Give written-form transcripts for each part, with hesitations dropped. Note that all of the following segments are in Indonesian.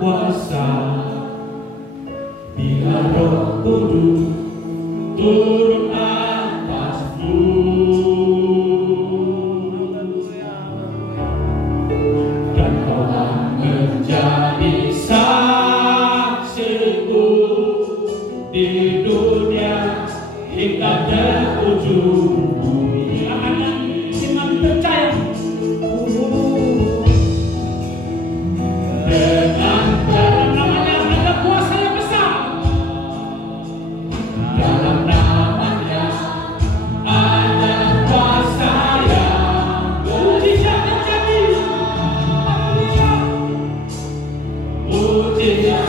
kuasa, bila Roh Kudus turun atasmu. Dan kau menjadi saksiku di dunia hingga ke ujung bumi. Anak iman percaya dengan dalam namanya ada kuasa yang besar. Dalam namanya ada kuasa yang mujizat terjadi. Mujizat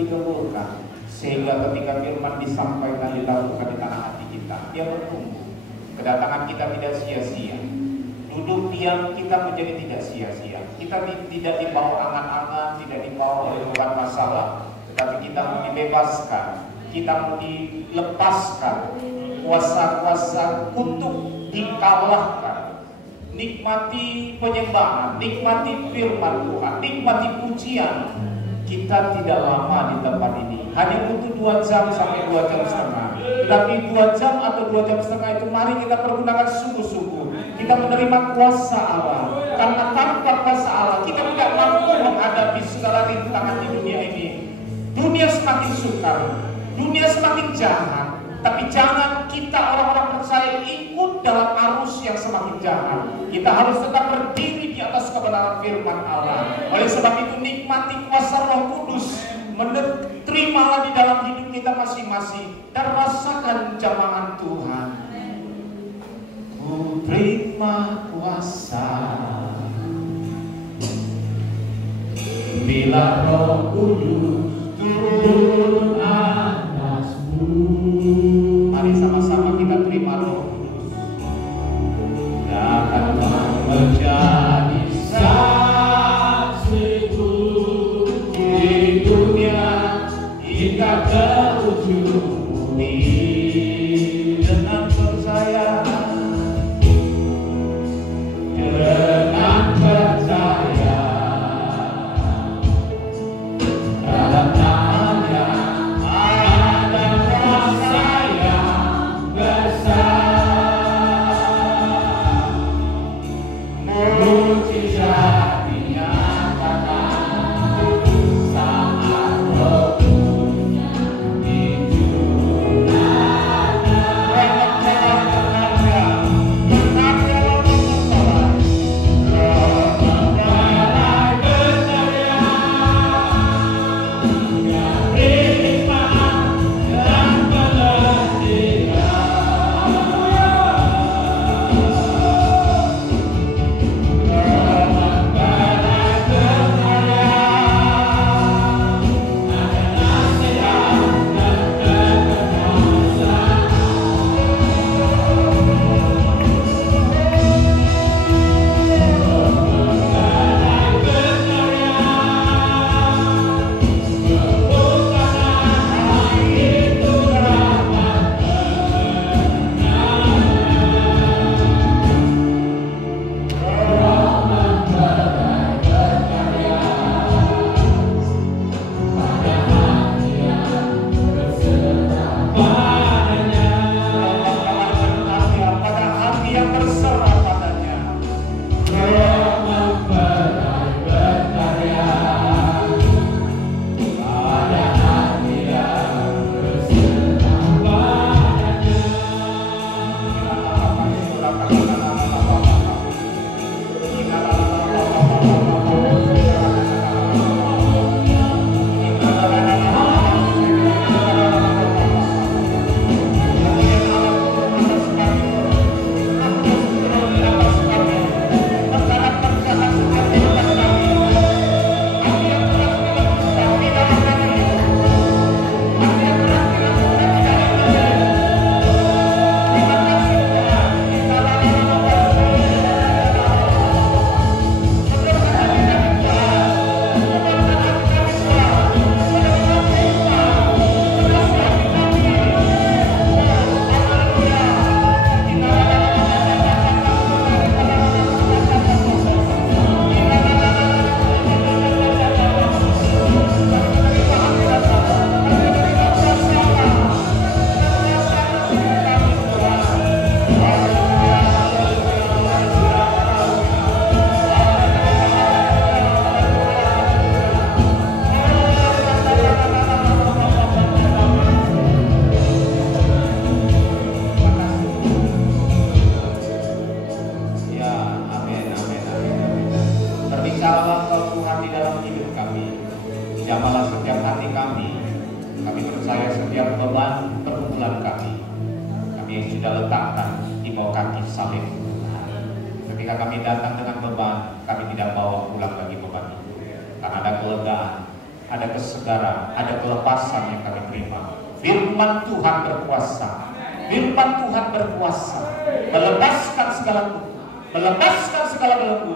digemburkan sehingga ketika firman disampaikan dilakukan di tanah hati kita, dia bertumbuh. Kedatangan kita tidak sia-sia, duduk diam kita menjadi tidak sia-sia. Kita tidak dibawa angan-angan, tidak dibawa oleh beban masalah, tetapi kita mau dibebaskan, kita mau dilepaskan, kuasa-kuasa kutuk dikalahkan. Nikmati penyembahan, nikmati firman Tuhan, nikmati pujian. Kita tidak lama di tempat ini, hanya butuh 2 jam sampai 2 jam setengah. Tapi 2 jam atau 2 jam setengah itu mari kita pergunakan sungguh-sungguh. Kita menerima kuasa Allah, karena tanpa kuasa Allah kita tidak mampu menghadapi segala rintangan di dunia ini. Dunia semakin sukar, dunia semakin jahat, tapi jangan kita orang-orang percaya ikut dalam arus yang semakin jahat. Kita harus tetap berdiri di atas kebenaran firman Allah. Oleh sebab itu nikmati kuasa Roh Kudus, terimalah di dalam hidup kita masing-masing dan rasakan jamahan Tuhan. Ku terima kuasa bila Roh Kudus turun atasmu. Mari sama-sama kita terima Roh Kudus. Dan menjadi saksiku di dunia hingga ke ujung bumi. Dengan percaya, dengan percaya dalam yang sudah letakkan di bawah kaki salib. Ketika kami datang dengan beban, kami tidak bawa pulang lagi beban itu, karena ada kelegaan, ada kesegaran, ada kelepasan yang kami terima. Firman Tuhan berkuasa, firman Tuhan berkuasa melepaskan segala kutuk, melepaskan segala belenggu,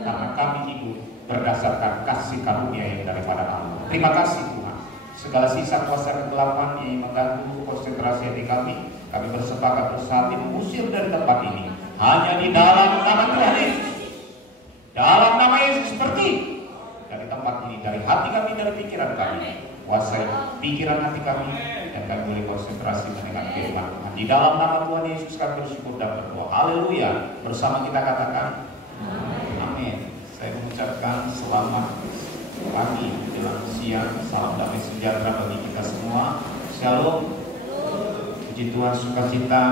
karena kami hidup berdasarkan kasih karunia yang daripada Allah. Terima kasih Tuhan. Segala sisa kuasa kegelapan yang mengganggu konsentrasi hati kami bersepakat bersatu mengusir dari tempat ini. Hanya di dalam nama Tuhan Yesus, dalam nama Yesus seperti dari tempat ini, dari hati kami, dari pikiran kami, kuasai pikiran hati kami, dan kami boleh konsentrasi mendengar firman Tuhan. Di dalam nama Tuhan Yesus kami bersyukur dan berdoa. Haleluya. Bersama kita katakan amin. Saya mengucapkan selamat pagi, menjelang siang, salam damai sejahtera bagi kita semua. Shalom. Puji Tuhan, sukacita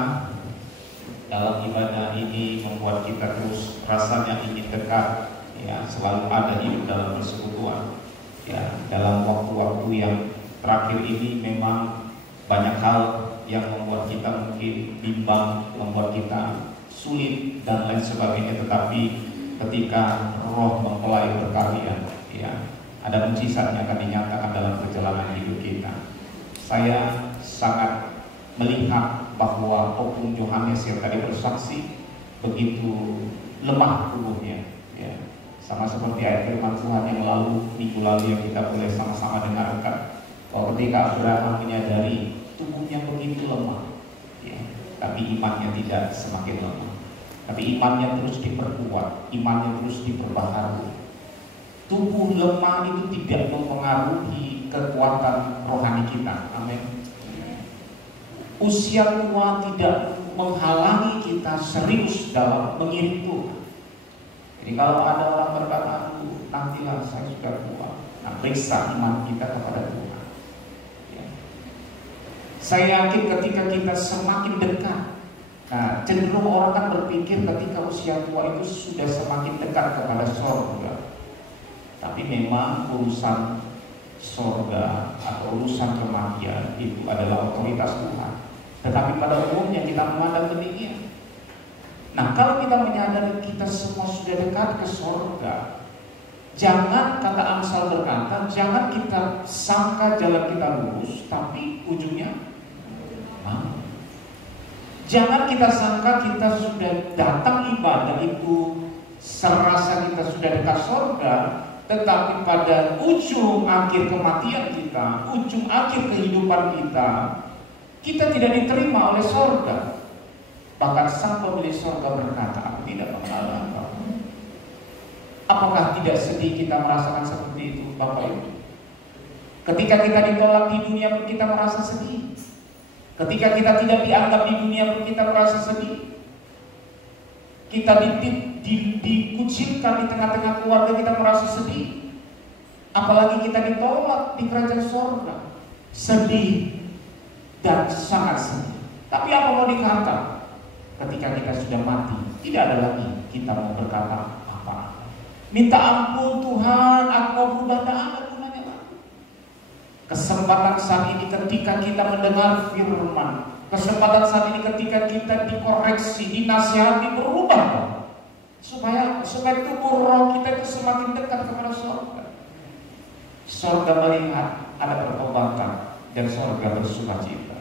dalam ibadah ini membuat kita terus rasanya ingin dekat, ya, selalu ada hidup dalam persekutuan. Ya, dalam waktu-waktu yang terakhir ini memang banyak hal yang membuat kita mungkin bimbang, membuat kita sulit dan lain sebagainya. Tetapi ketika Roh mempelai berkarya, ya, ada mujizat yang akan dinyatakan dalam perjalanan hidup kita. Saya sangat melihat bahwa Opung Yohanes yang tadi bersaksi begitu lemah tubuhnya, ya. Sama seperti ayat firman Tuhan yang minggu lalu yang kita boleh sama-sama dengarkan, bahwa ketika Abraham menyadari tubuhnya begitu lemah, ya, tapi imannya tidak semakin lemah, tapi imannya terus diperkuat, imannya terus diperbaharui. Tubuh lemah itu tidak mempengaruhi kekuatan rohani kita. Amin. Usia tua tidak menghalangi kita serius dalam mengiring Tuhan. Jadi kalau ada orang berkata, nantilah saya sudah tua, nah, periksa iman kita kepada Tuhan, ya. Saya yakin ketika kita semakin dekat, nah, cenderung orang kan berpikir ketika usia tua itu sudah semakin dekat kepada surga. Tapi memang urusan surga atau urusan kematian itu adalah otoritas Tuhan. Tetapi pada umumnya kita memandang demikian. Nah, kalau kita menyadari kita semua sudah dekat ke surga, jangan, kata Amsal berkata, jangan kita sangka jalan kita lurus, tapi ujungnya jangan kita sangka kita sudah datang ibadah itu serasa kita sudah dekat surga, tetapi pada ujung akhir kematian kita, ujung akhir kehidupan kita tidak diterima oleh surga. Bahkan sang pemilik surga berkata, aku tidak mengenal engkau. Apakah tidak sedih kita merasakan seperti itu, Bapak Ibu? Ketika kita ditolak di dunia pun kita merasa sedih. Ketika kita tidak dianggap di dunia pun kita merasa sedih. Kita dikucilkan di tengah-tengah keluarga, kita merasa sedih. Apalagi kita ditolak di kerajaan surga, sedih dan sangat sedih. Tapi apa mau dikata? Ketika kita sudah mati, tidak ada lagi kita mau berkata apa. Minta ampun Tuhan, aku mau berubah, tidak ada gunanya lagi. Kesempatan saat ini ketika kita mendengar firman, kesempatan saat ini ketika kita dikoreksi, dinasihati, berubah, supaya tubuh roh kita itu semakin dekat kepada surga. Surga melihat ada pertobatan dan surga bersukacita.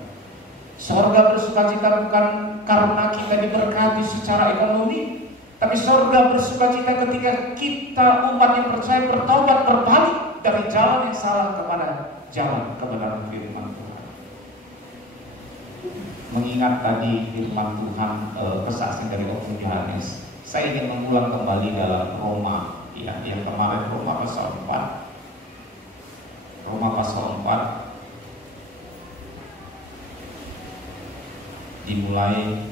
Surga bersukacita bukan karena kita diberkati secara ekonomi, tapi surga bersukacita ketika kita umat yang percaya bertobat, berbalik dari jalan yang salah kepada jalan kebenaran firman Tuhan. Mengingat tadi firman Tuhan, kesaksian dari Opung Yohanes, saya ingin mengulang kembali dalam Roma, ya, yang kemarin Roma pasal 4. Roma pasal 4 dimulai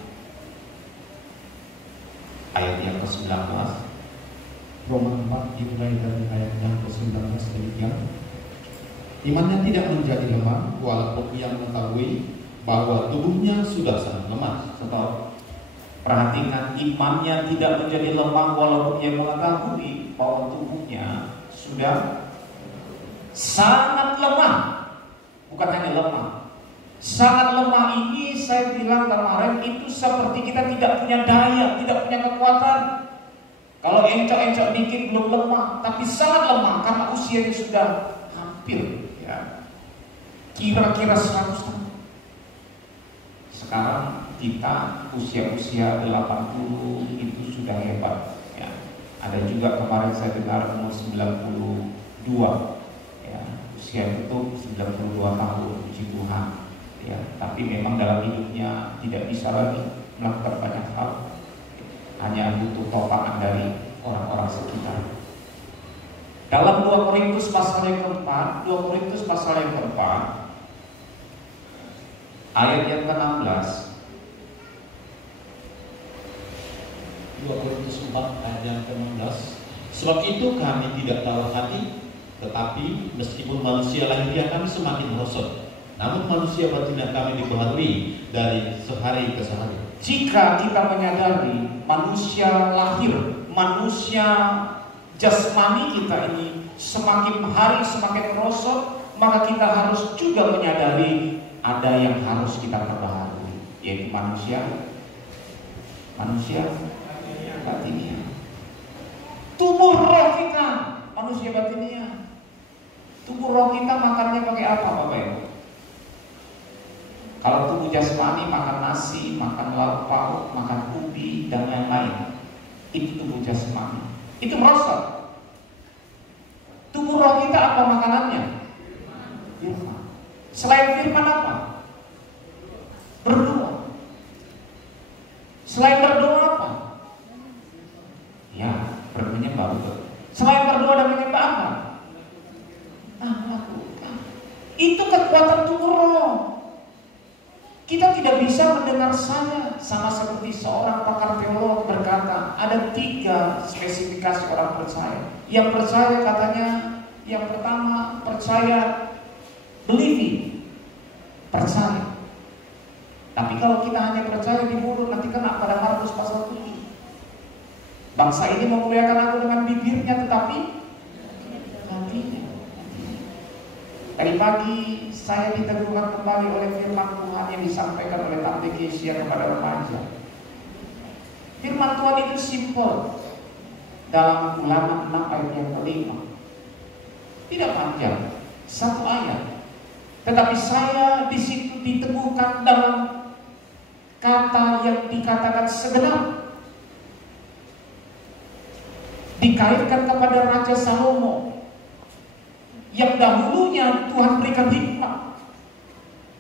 ayat yang ke-19. Roma 4 dimulai dari ayat yang ke-19 demikian. Imannya tidak menjadi lemah walaupun ia mengetahui bahwa tubuhnya sudah sangat lemah. Stop. Perhatikan, imannya tidak menjadi lemah walaupun ia mengetahui bahwa tubuhnya sudah sangat lemah. Bukan hanya lemah, sangat lemah. Ini saya bilang dalam itu seperti kita tidak punya daya, tidak punya kekuatan. Kalau encok-encok dikit belum lemah, tapi sangat lemah karena usianya sudah hampir, ya, kira-kira 100 tahun. Sekarang kita usia-usia 80 itu sudah hebat, ya. Ada juga kemarin saya dengar umur 92, ya, usia itu 92 tahun, puji Tuhan, ya. Tapi memang dalam hidupnya tidak bisa lagi melakukan banyak hal, hanya butuh topangan dari orang-orang sekitar. Dalam 2 Korintus pasal yang keempat, 2 Korintus pasal yang keempat, ayat yang ke-16. 2 Korintus 4 ayat yang ke-16. Sebab itu kami tidak tahu hati, tetapi meskipun manusia lahiriah kami semakin merosot, namun manusia batinnya kami dibaharui dari sehari ke sehari. Jika kita menyadari manusia lahir, manusia jasmani kita ini semakin hari semakin merosot, maka kita harus juga menyadari ada yang harus kita perbaharui, yaitu manusia batinnya. Tubuh roh kita, manusia batinnya. Tubuh roh kita makannya pakai apa, Bapak Ibu? Kalau tubuh jasmani makan nasi, makan lauk pauk, makan ubi dan lain-lain, itu tubuh jasmani. Itu merosot. Tubuh roh kita apa makanannya? Firman. Selain firman apa? Berdoa. Selain berdoa apa? Ya, menyembah. Selain berdoa dan menyembah apa? Lakukan. Itu kekuatan tubuh roh. Kita tidak bisa mendengar saja, sama seperti seorang pakar teolog berkata, ada 3 spesifikasi orang percaya. Yang percaya katanya, yang pertama percaya, believing, percaya. Tapi kalau kita hanya percaya di mulut, nanti kena pada Markus pasal 7. Bangsa ini memuliakan aku dengan bibirnya, tetapi hatinya. Tadi pagi saya diteguhkan kembali oleh firman Tuhan yang disampaikan oleh Tante Kesia kepada remaja. Firman Tuhan itu simpel. Dalam Ulangan 6 ayat yang ke-5. Tidak panjang, 1 ayat. Tetapi saya di situ diteguhkan dalam kata yang dikatakan segenap. Dikaitkan kepada Raja Salomo, yang dahulunya Tuhan berikan hikmat,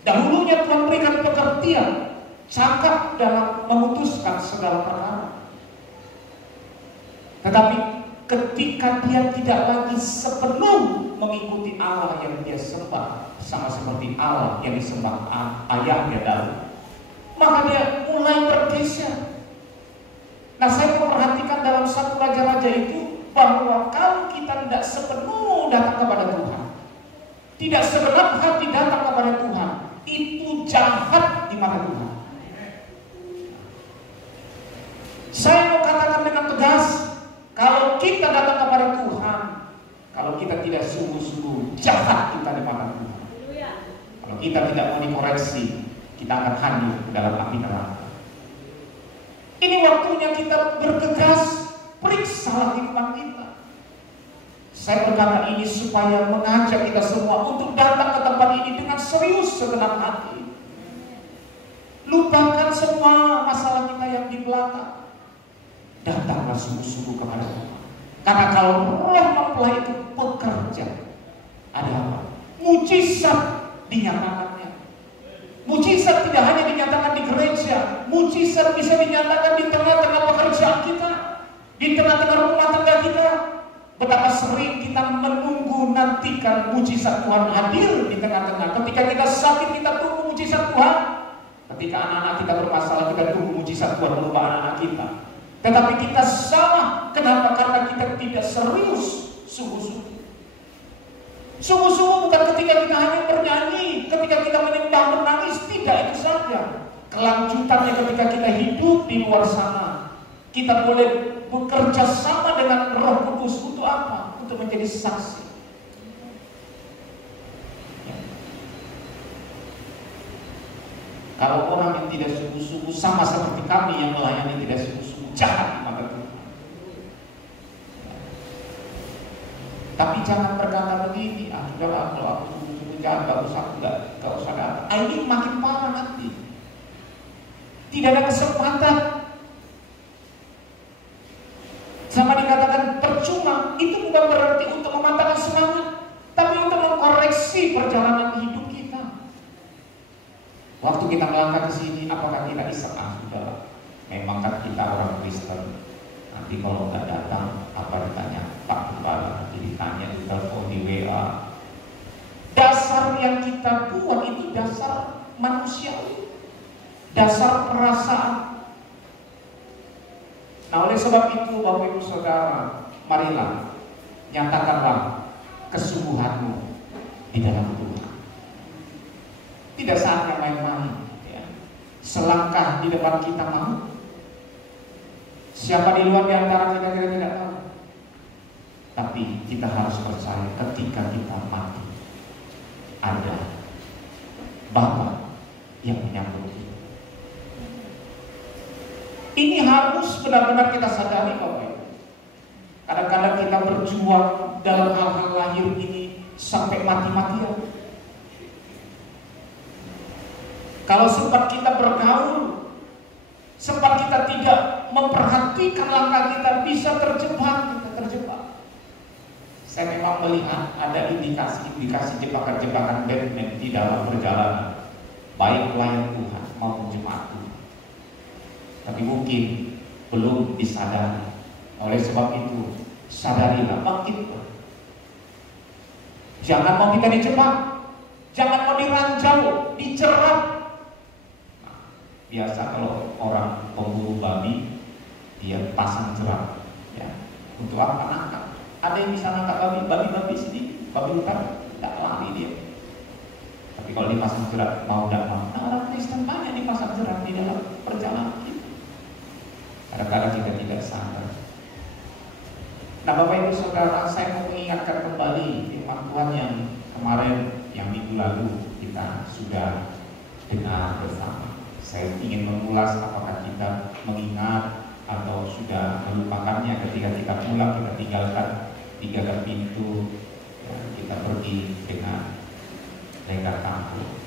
dahulunya Tuhan berikan pengertian, cakap dalam memutuskan segala perkara. Tetapi ketika dia tidak lagi sepenuh mengikuti Allah yang dia sembah, sama seperti Allah yang disembah ayahnya Daud, maka dia mulai bergeser. Nah, saya memperhatikan dalam 1 Raja-Raja itu bahwa kalau kita tidak sepenuh datang kepada Tuhan, tidak segenap hati datang kepada Tuhan, itu jahat di mata Tuhan. Saya mau katakan dengan tegas, kalau kita datang kepada Tuhan, kalau kita tidak sungguh-sungguh, jahat kita di mata Tuhan. Kalau kita tidak mau dikoreksi, kita akan hanyut dalam api neraka. Ini waktunya kita bergegas, periksalah iman kita. Saya berkata ini supaya mengajak kita semua untuk datang ke tempat ini dengan serius segenap hati. Lupakan semua masalah kita yang di belakang. Datanglah sungguh-sungguh kepada Tuhan. Karena kalau Roh mempelai itu bekerja, ada apa? Mujizat dinyatakannya. Mujizat tidak hanya dinyatakan di gereja, mujizat bisa dinyatakan di tengah-tengah pekerjaan kita, di tengah-tengah rumah tangga kita. Betapa sering kita menunggu nantikan mujizat Tuhan hadir di tengah-tengah. Ketika kita sakit, kita tunggu mujizat Tuhan. Ketika anak-anak kita bermasalah, kita tunggu mujizat Tuhan merubah anak-anak kita. Tetapi kita salah. Kenapa? Karena kita tidak serius, sungguh-sungguh. Sungguh-sungguh bukan ketika kita hanya bernyanyi, ketika kita menyembah, menangis, tidak itu saja. Kelanjutannya ketika kita hidup di luar sana, kita boleh bekerja sama dengan Roh Kudus untuk apa? Untuk menjadi saksi. Kalau orang yang tidak sungguh-sungguh sama seperti kami yang melayani tidak sungguh-sungguh, jahat di mata Tuhan. Tapi jangan berkata begini, sudahlah, kalau aku sungguh-sungguh jahat, gak usah datang. Ini makin parah nanti. Tidak ada kesempatan. Sama dikatakan percuma, itu bukan berarti untuk mematahkan semangat, tapi untuk mengkoreksi perjalanan hidup kita. Waktu kita melangkah ke sini, apakah kita iseng? Sudah, memang kan kita orang Kristen. Nanti kalau nggak datang, apa ditanya? Pak Gembala, ditanya di telepon, di WA. Dasar yang kita buat itu dasar manusiawi, dasar perasaan. Nah, oleh sebab itu, Bapak Ibu Saudara, marilah nyatakanlah kesungguhanmu di dalam Tuhan. Tidak saatnya main-main, ya. Selangkah di depan kita mau. Siapa di luar di antara kita tidak tahu. Tapi kita harus percaya ketika kita mati, ada Bapa yang menyambut kita. Ini harus benar-benar kita sadari, Bapak Ibu. Kadang-kadang kita berjuang dalam hal-hal lahir ini sampai mati-matian. Kalau sempat kita bergaul, sempat kita tidak memperhatikan langkah kita, bisa terjebak. Saya memang melihat ada indikasi-indikasi jebakan-jebakan Batman di dalam perjalanan, baik pelayan Tuhan maupun jemaat Tuhan. Tapi mungkin belum disadari. Oleh sebab itu, sadarilah, bangkitlah. Jangan mau kita dijebak, jangan mau diranjau, dijerat. Biasa kalau orang pemburu babi, dia pasang jerat, ya. Untuk apa? Nangkap. Ada yang bisa nangkap babi sini, babi hutan, tidak lari dia. Tapi kalau dipasang jerat, mau tidak mau. Nah, orang Kristen banyak dipasang jerat di dalam perjalanan kita. Kadang-kadang kita tidak sadar. Nah, Bapak Ibu Saudara, saya mau mengingatkan kembali firman Tuhan yang kemarin, yang minggu lalu kita sudah dengar bersama. Saya ingin mengulas apakah kita mengingat atau sudah melupakannya ketika kita pulang, kita tinggalkan pintu, ya, kita pergi dengan lengkap kampung.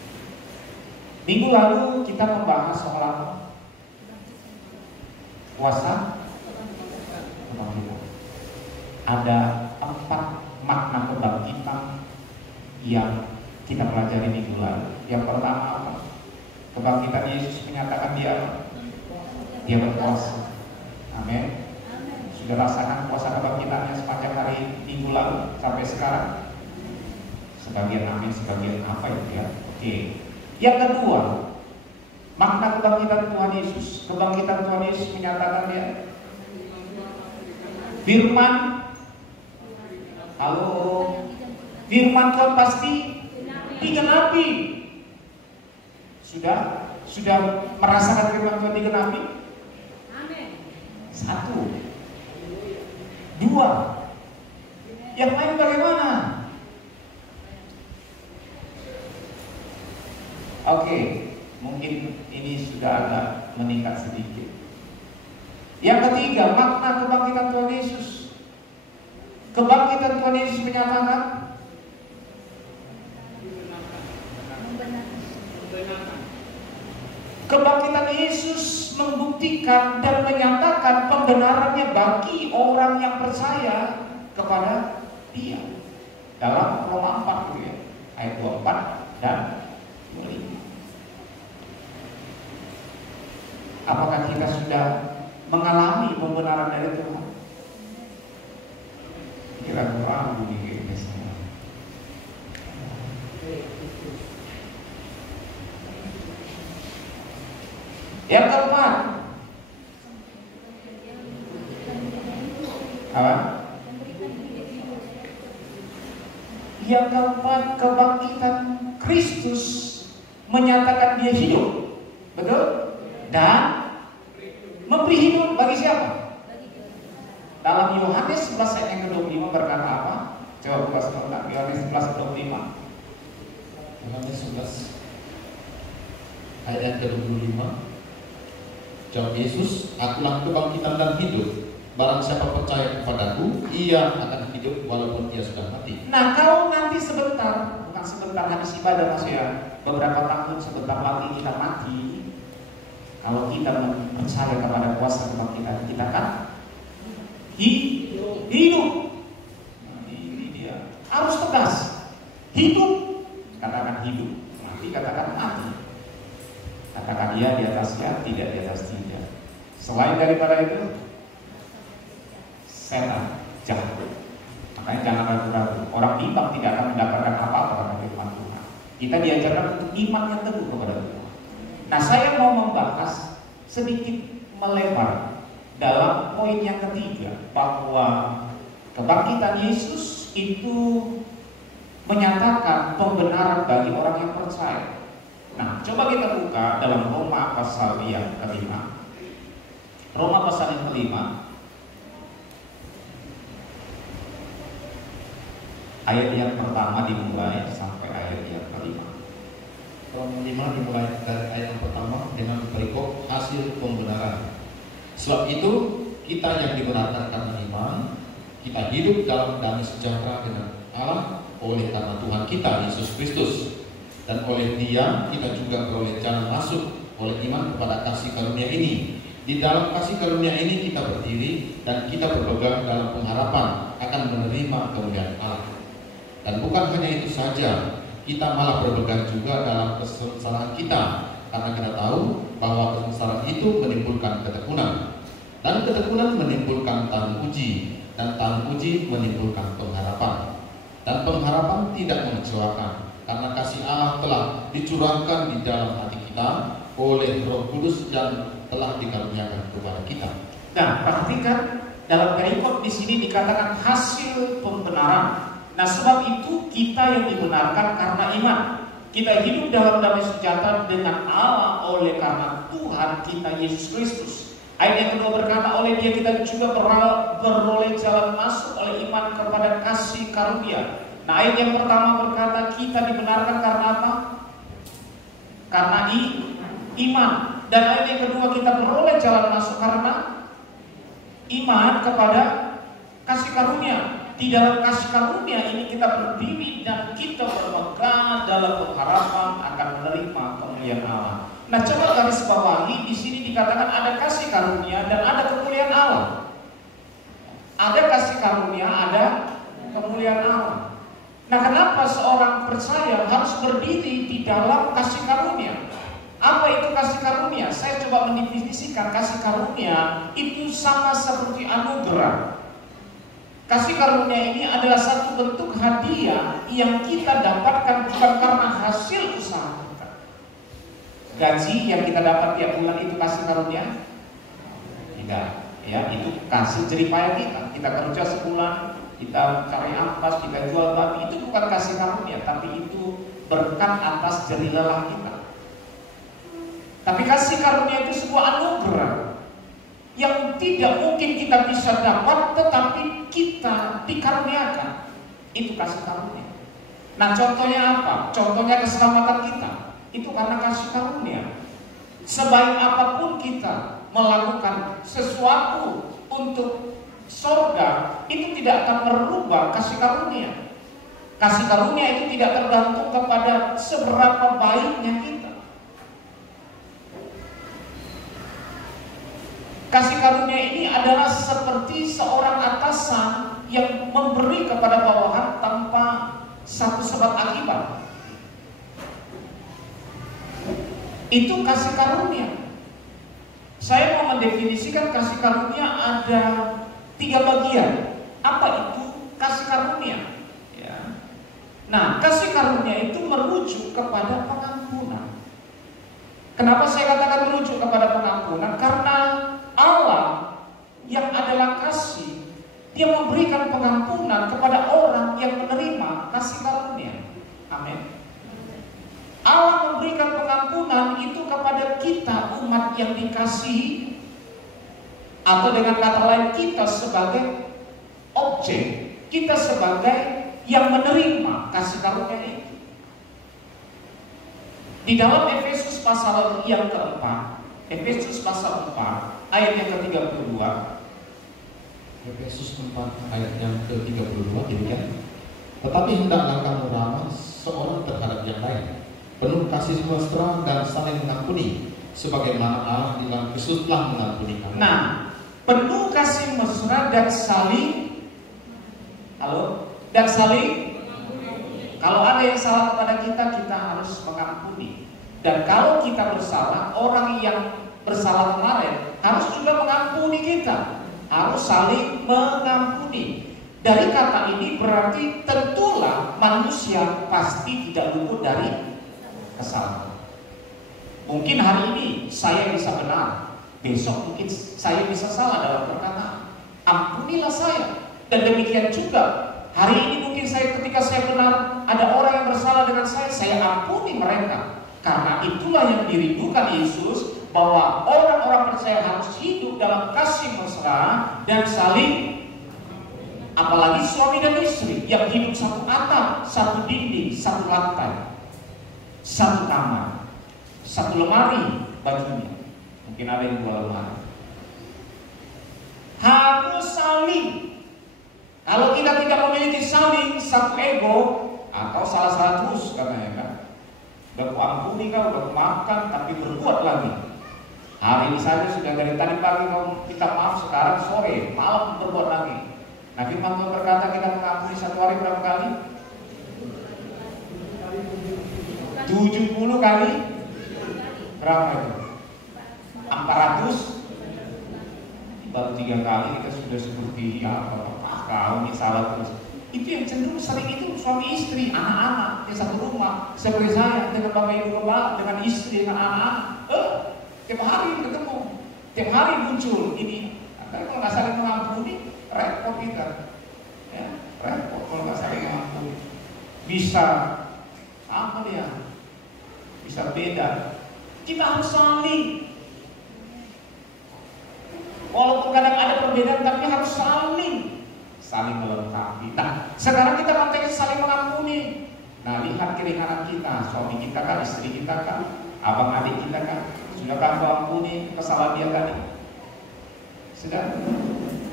Minggu lalu kita membahas soal apa? Puasa kebangkitan. Ada 4 makna kebangkitan yang kita pelajari minggu lalu. Yang pertama apa? Kebangkitan Yesus menyatakan dia berkuasa. Amin. Sudah rasakan kuasa kebangkitannya sepanjang hari minggu lalu sampai sekarang? Sebagian amin, sebagian apa itu ya? Oke. Yang kedua, makna kebangkitan Tuhan Yesus. Kebangkitan Tuhan Yesus menyatakan dia firman. Halo. Firman Tuhan pasti digenapi. Sudah merasakan firman Tuhan digenapi? Amin. 1, 2. Yang lain bagaimana? Oke, mungkin ini sudah agak meningkat sedikit. Yang ketiga, makna kebangkitan Tuhan Yesus. Kebangkitan Tuhan Yesus menyatakan kebangkitan Yesus membuktikan dan menyatakan pembenarannya bagi orang yang percaya kepada Dia. Dalam Roma 4 gitu ya, ayat 24 dan 25. Apakah kita sudah mengalami pembenaran dari Tuhan? Kira-kira bunyi kayaknya semua. Yang keempat, apa? Yang keempat, kebangkitan Kristus menyatakan Dia hidup, betul? Dan memberi hidup bagi siapa? Dalam Yohanes 11 ayat yang ke-25 berkata apa? Coba buka sebentar, Yohanes 11 ayat 25. Yohanes 11 ayat yang ke-25. Jawab Yesus, "Akulah kebangkitan dan hidup. Barang siapa percaya kepadaku, ia akan hidup walaupun ia sudah mati." Nah, kalau nanti sebentar, bukan sebentar habis ibadah Mas ya, beberapa tahun sebentar lagi kita mati, kalau kita percaya kepada kuasa kebangkitan, kita kan hidup. Nah, ini dia. Harus tegas. Hidup, katakan hidup. Mati, katakan mati. Katakan ya di atas ya, tidak di atas tidak. Selain daripada itu, setan jahat. Makanya jangan ragu-ragu. Orang bimbang tidak akan mendapatkan apa-apa karena firman Tuhan. Kita diajarkan untuk iman yang teguh kepada Tuhan. Nah, saya mau membahas sedikit melebar dalam poin yang ketiga, bahwa kebangkitan Yesus itu menyatakan pembenaran bagi orang yang percaya. Nah, coba kita buka dalam Roma pasal yang kelima. Roma pasal yang kelima, ayat yang pertama dimulai sampai ayat yang kelima. Roma 5 dimulai dari ayat yang pertama dengan perikop hasil pembenaran. Sebab itu kita yang dibenarkan karena iman, kita hidup dalam damai sejahtera dengan Allah oleh karena Tuhan kita Yesus Kristus. Dan oleh Dia kita juga beroleh jalan masuk oleh iman kepada kasih karunia ini. Di dalam kasih karunia ini kita berdiri dan kita berpegang dalam pengharapan akan menerima kemuliaan Allah. Dan bukan hanya itu saja, kita malah berpegang juga dalam kesengsaraan kita, karena kita tahu bahwa kesengsaraan itu menimbulkan ketekunan, dan ketekunan menimbulkan tanggung uji, dan tanggung uji menimbulkan pengharapan. Dan pengharapan tidak mengecewakan, karena kasih Allah telah dicurahkan di dalam hati kita oleh Roh Kudus yang telah dikaruniakan kepada kita. Nah, perhatikan dalam perikop di sini dikatakan hasil pembenaran. Nah, sebab itu kita yang dibenarkan karena iman. Kita hidup dalam damai sejahtera dengan Allah oleh karena Tuhan kita Yesus Kristus. Ayat yang kedua berkata, oleh Dia kita juga beroleh jalan masuk oleh iman kepada kasih karunia. Nah, ayat yang pertama berkata kita dibenarkan karena apa? Karena iman. Dan ayat yang kedua kita beroleh jalan masuk karena iman kepada kasih karunia. Di dalam kasih karunia ini kita berdiri dan kita berpegang dalam pengharapan akan menerima kemuliaan Allah. Nah, coba garis bawahi, di sini dikatakan ada kasih karunia dan ada kemuliaan Allah. Ada kasih karunia, ada kemuliaan Allah. Nah, kenapa seorang percaya harus berdiri di dalam kasih karunia? Apa itu kasih karunia? Saya coba mendefinisikan kasih karunia itu sama seperti anugerah. Kasih karunia ini adalah satu bentuk hadiah yang kita dapatkan bukan karena hasil usaha kita. Gaji yang kita dapat tiap bulan itu kasih karunia? Tidak, ya, itu kasih jeripaya kita. Kita kerja sebulan, kita cari ampas, kita jual babi, itu bukan kasih karunia, tapi itu berkat atas jerih lelah kita. Tapi kasih karunia itu sebuah anugerah yang tidak mungkin kita bisa dapat, tetapi kita dikaruniakan. Itu kasih karunia. Nah, contohnya apa? Contohnya keselamatan kita. Itu karena kasih karunia. Sebaik apapun kita melakukan sesuatu untuk surga, itu tidak akan merubah kasih karunia. Kasih karunia itu tidak tergantung kepada seberapa baiknya kita. Kasih karunia ini adalah seperti seorang atasan yang memberi kepada bawahan tanpa satu sebab akibat. Itu kasih karunia. Saya mau mendefinisikan kasih karunia ada 3 bagian. Apa itu kasih karunia? Ya. Nah, kasih karunia itu merujuk kepada pengampunan. Kenapa saya katakan merujuk kepada pengampunan? Karena Allah yang adalah kasih, Dia memberikan pengampunan kepada orang yang menerima kasih karunia. Amin. Allah memberikan pengampunan itu kepada kita, umat yang dikasihi, atau dengan kata lain kita sebagai objek, kita sebagai yang menerima kasih karunia itu. Di dalam Efesus Efesus pasal yang keempat, Efesus pasal 4 ayat yang ke-32. Efesus 4 ayat yang ke-32 demikian. Tetapi hendaklah kamu ramah seorang terhadap yang lain, penuh kasih mesra dan saling mengampuni, sebagaimana Allah di dalam Kristus telah mengampuni kamu. Nah, penuh kasih mesra dan saling, dan saling. Kalau ada yang salah kepada kita, kita harus mengampuni. Dan kalau kita bersalah, orang yang bersalah kemarin harus juga mengampuni kita. Harus saling mengampuni. Dari kata ini berarti tentulah manusia pasti tidak luput dari kesalahan. Mungkin hari ini saya bisa benar, besok mungkin saya bisa salah dalam perkataan. Ampunilah saya. Dan demikian juga hari ini mungkin ketika saya benar, ada orang yang bersalah dengan saya ampuni mereka. Karena itulah yang dirindukan Yesus, bahwa orang-orang percaya harus hidup dalam kasih mesra dan saling. Apalagi suami dan istri yang hidup satu atap, satu dinding, satu lantai, satu kamar, satu lemari bajunya. Mungkin ada yang 2 lemari. Harus saling. Kalau kita tidak memiliki saling, satu ego atau salah terus katanya kan. Udah kuampuni kau, udah maafkan, tapi berbuat lagi. Hari ini saja sudah dari tadi pagi mau minta maaf, sekarang sore, malam berbuat lagi. Nah, firman Tuhan berkata kita mengampuni satu hari berapa kali? 70 kali. Berapa itu? 400. Baru 3 kali kita sudah seperti kau ini salah terus. Itu yang cenderung sering itu suami istri, anak-anak di satu rumah. Seperti saya dengan bapak ibu bapak, dengan istri, dengan anak-anak. Tiap hari ketemu, tiap hari muncul ini. Tapi kalau nggak saling mengampuni, repot kita. Ya, repot kalau nggak saling mengampuni. Bisa apa dia? Bisa beda. Kita harus saling. Walaupun kadang ada perbedaan, tapi harus saling melengkapi. Nah, sekarang kita konteksnya saling mengampuni. Nah, lihat keringanan kita, suami kita kan, istri kita kan, abang adik kita kan, sudahkah kau ampuni kesalahan dia tadi?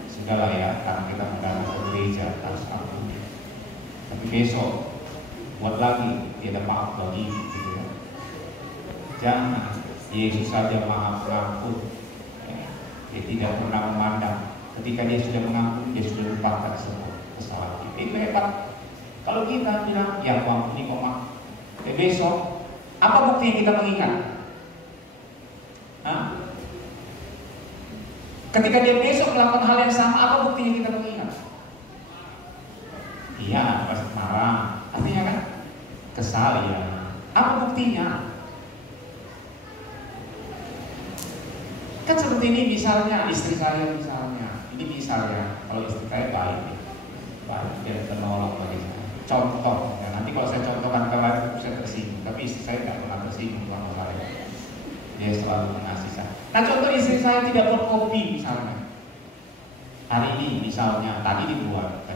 Sudahlah ya, karena kita mendatang ke gereja harus ampuni. Tapi besok buat lagi, dia ada maaf bagi gitu ya. Jangan, Yesus saja maha pengampun. Dia tidak pernah memandang. Ketika dia sudah mengampuni, dia sudah lupakan semua kesalahan kita. Itu hebat. Kalau kita bilang, ya aku ampuni kok maaf. Besok, apa bukti yang kita mengingat? Hah? Ketika dia besok melakukan hal yang sama, apa bukti yang kita mengingat? Iya, pasti marah. Artinya kan, kesal ya. Apa buktinya? Kan seperti ini misalnya, istri saya misalnya, ini misalnya, kalau istri saya baik, dia ternolong bagi saya. Contoh, ya, nanti kalau saya contohkan ke lain, saya tersinggung, tapi istri saya tidak pernah tersinggung sama saya. Dia selalu mengasihi saya. Nah, contoh istri saya tidak buat kopi misalnya. Hari ini misalnya, tadi dibuat.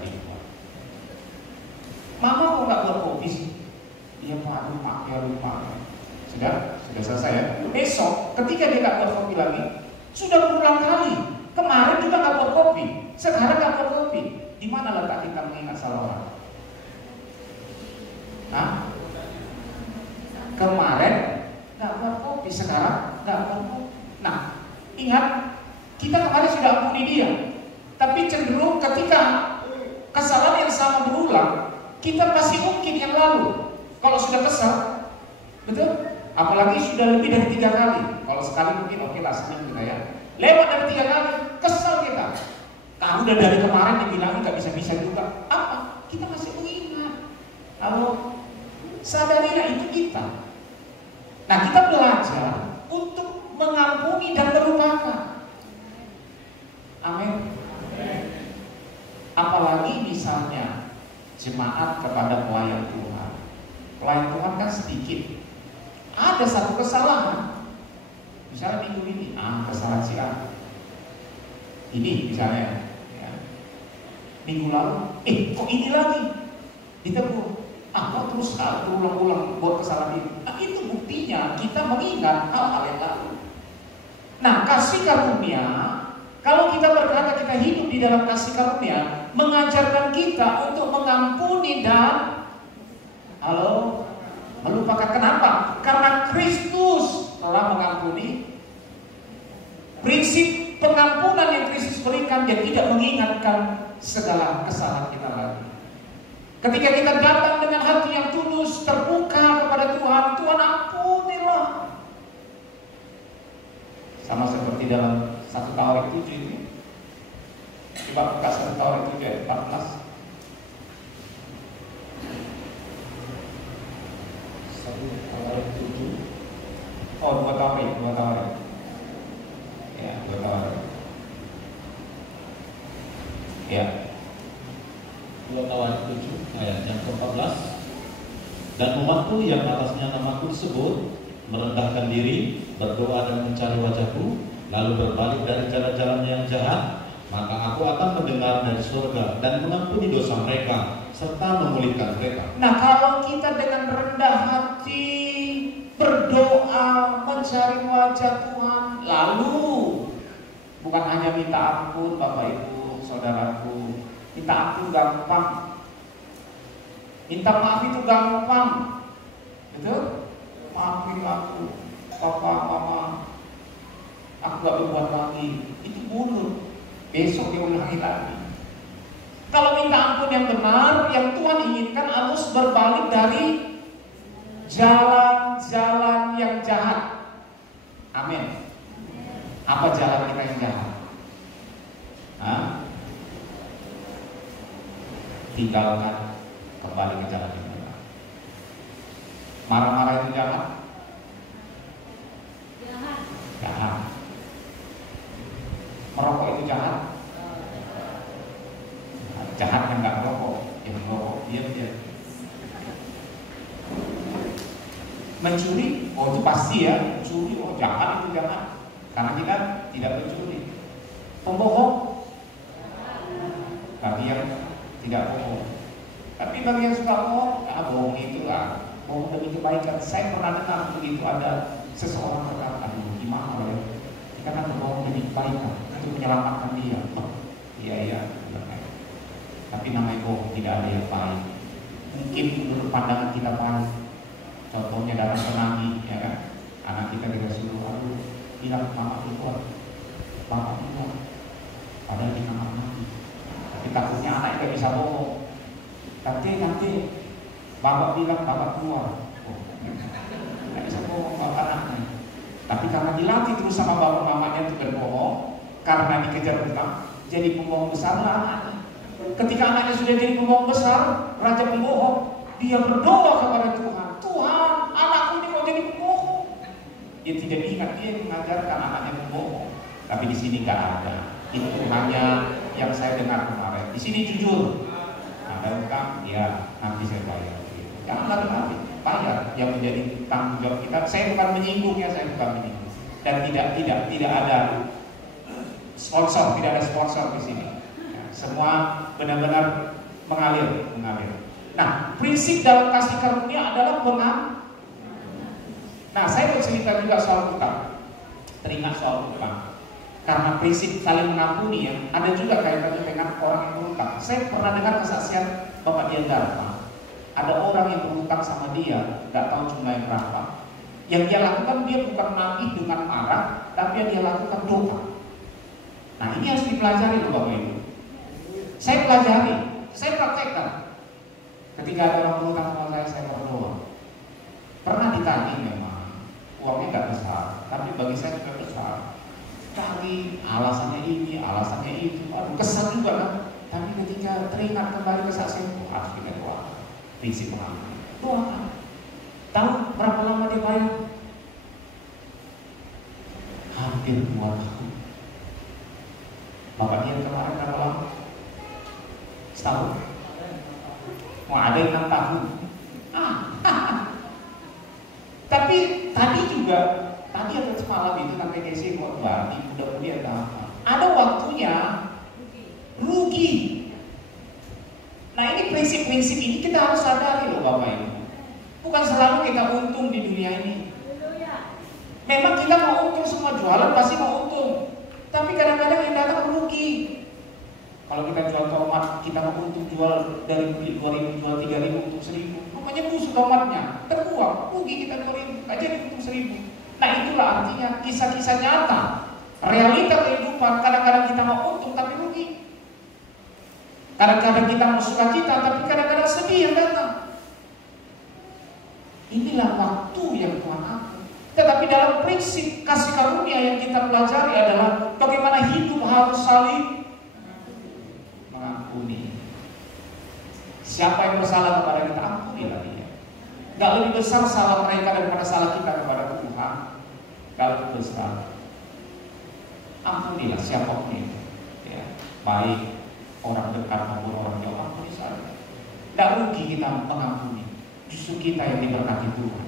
Mama kok nggak buat kopi sih? Dia lupa. Sudah selesai ya. Besok, ketika dia nggak buat kopi lagi, sudah berulang kali. Kemarin juga nggak buat kopi, sekarang nggak buat kopi. Di mana letak kita mengingat salah orang? Hah? Kemarin nggak buat kopi, sekarang nggak buat kopi. Nah, ingat, kita kemarin sudah ampuni dia, tapi cenderung ketika kesalahan yang sama berulang, kita masih mungkin yang lalu. Kalau sudah kesal, betul? Apalagi sudah lebih dari 3 kali. Kalau sekali mungkin oke lah, senang kita ya. Lewat dari 3 kali, kesal kita. Kamu udah dari kemarin dibilangin gak bisa-bisa juga. Apa? Kita masih mengingat. Kalau sadarilah itu kita. Nah, kita belajar untuk mengampuni dan melupakan. Amin. Apalagi misalnya jemaat kepada pelayan Tuhan. Pelayan Tuhan kan sedikit. Ada satu kesalahan, misalnya minggu ini, kesalahan si A. Ini misalnya, ya. Minggu lalu, kok ini lagi ditegur? Kok terus berulang-ulang buat kesalahan ini? Nah, itu bukti mestinya kita mengingat hal-hal yang lalu. Nah, kasih karunia, kalau kita berkata kita hidup di dalam kasih karunia, mengajarkan kita untuk mengampuni dan melupakan. Kenapa? Karena Kristus telah mengampuni. Prinsip pengampunan yang Kristus berikan, dia tidak mengingatkan segala kesalahan kita lagi. Ketika kita datang dengan hati yang tulus, terbuka kepada Tuhan, Tuhan ampunilah. Sama seperti dalam 1 Tawarik 7 ini. Coba buka 1 Tawarik 7 ayat 14. 1 Tawarik 7. Oh, 2 Tawarik. Ya, 2 Tawarik. Ya. 2 Tawarik 7 ayat yang ke-14. Dan umatku yang atasnya namaku disebut merendahkan diri, berdoa dan mencari wajahku, lalu berbalik dari jalan-jalannya yang jahat, maka aku akan mendengar dari surga dan mengampuni dosa mereka serta memulihkan mereka. Nah, kalau kita dengan rendah hati berdoa, mencari wajah Tuhan, lalu bukan hanya minta ampun, Bapak Ibu, saudaraku, minta ampun gampang, minta maaf itu gampang, betul? Maafin aku, Papa, Mama, aku gak berbuat lagi. Itu mulut, besok dia ulangi lagi. Kalau minta ampun yang benar, yang Tuhan inginkan harus berbalik dari jalan-jalan yang jahat. Amin. Apa jalan kita yang jahat? Tinggalkan, kembali ke jalan yang benar. Marah-marah itu jahat? Jahat. Merokok itu jahat? Jahat yang nggak merokok, yang merokok diam-diam. Mencuri, oh itu pasti ya, mencuri, oh jahat itu jahat. Karena kita tidak mencuri. Pembohong, bagi yang tidak bohong. Tapi bagi yang suka bohong, bohong itu lah, bohong demi kebaikan. Saya pernah dengar begitu, ada seseorang berkata, gimana ya? Kita kan berbohong demi kebaikan, untuk menyelamatkan dia. Iya, tapi namanya bohong tidak ada yang baik. Mungkin menurut pandangan kita baik. Contohnya dalam penagih, ya kan? Anak kita disuruh, aduh, bilang mama keluar, bapak keluar, padahal di kamar mandi. Tapi takutnya anak tidak bisa bohong. Nanti, bapak bilang bapak keluar, tidak bisa bohong bapak anaknya. Tapi karena dilatih terus sama bapak mamanya untuk berbohong, karena dikejar hutang, jadi pembohong besar lah anaknya. Ketika anaknya sudah jadi pembohong besar, raja pembohong, dia berdoa kepada Tuhan, Tuhan, anakku ini mau jadi pembohong. Dia tidak ingat dia mengajarkan anaknya pembohong. Tapi di sini nggak ada. Itu hanya yang saya dengar kemarin. Di sini jujur, ada utang, ya nanti saya bayar. Jangan lari-lari, bayar yang menjadi tanggung jawab kita. Saya bukan menyinggung ya, saya bukan menyinggung. Dan tidak ada sponsor, tidak ada sponsor di sini. Semua benar-benar mengalir. Nah, prinsip dalam kasih karunia adalah Nah, saya bercerita juga soal utang. Teringat soal utang. Karena prinsip saling mengampuni ya, ada juga kaitannya dengan orang yang berutang. Saya pernah dengar kesaksian Bapak Diandra. Ada orang yang berutang sama dia, nggak tahu jumlahnya berapa. Yang dia lakukan, dia bukan nagih dengan marah, tapi yang dia lakukan doa. Nah, ini harus dipelajari loh Bapak Ibu. Saya pelajari, saya praktekkan. Ketika ada orang berutang sama saya berdoa. Pernah ditagih memang, uangnya nggak besar, tapi bagi saya juga besar. Tagih, alasannya ini, alasannya itu, aduh kesal juga kan. Tapi ketika teringat kembali kesaksian itu harus kita doa. Prinsip pengakuan, doakan. Tahu berapa lama dia bayar? Hampir 2 tahun. Bapak dia kemarin berapa lama? Setahun. Mau ada 6 tahun. Tapi tadi atau semalam itu kan PTC buat bagi mudah-mudahan ada waktunya rugi. Nah, ini prinsip-prinsip ini kita harus sadari loh Bapak Ibu. Bukan selalu kita untung di dunia ini. Memang kita mau untung, semua jualan pasti mau untung. Tapi kadang-kadang yang datang rugi. Kalau kita jual tomat, kita mau untung jual dari 2.000 jual 3.000 untung 1.000. Namanya busuk tomatnya, terbuang, rugi kita 2.000, aja untung 1.000. Nah itulah artinya kisah-kisah nyata. Realita kehidupan, kadang-kadang kita mau untung tapi rugi. Kadang-kadang kita mau sukacita tapi kadang-kadang sedih yang datang. Inilah waktu yang Tuhan atur. Tetapi dalam prinsip kasih karunia yang kita pelajari adalah bagaimana hidup harus saling mengampuni. Siapa yang bersalah kepada kita, ampunilah dia. Gak lebih besar salah mereka daripada salah kita kepada Tuhan. Gak lebih besar. Ampunilah siapapun itu, ya, baik orang dekat maupun orang jauh, ampuni saja. Gak rugi kita mengampuni. Justru kita yang diberkati Tuhan.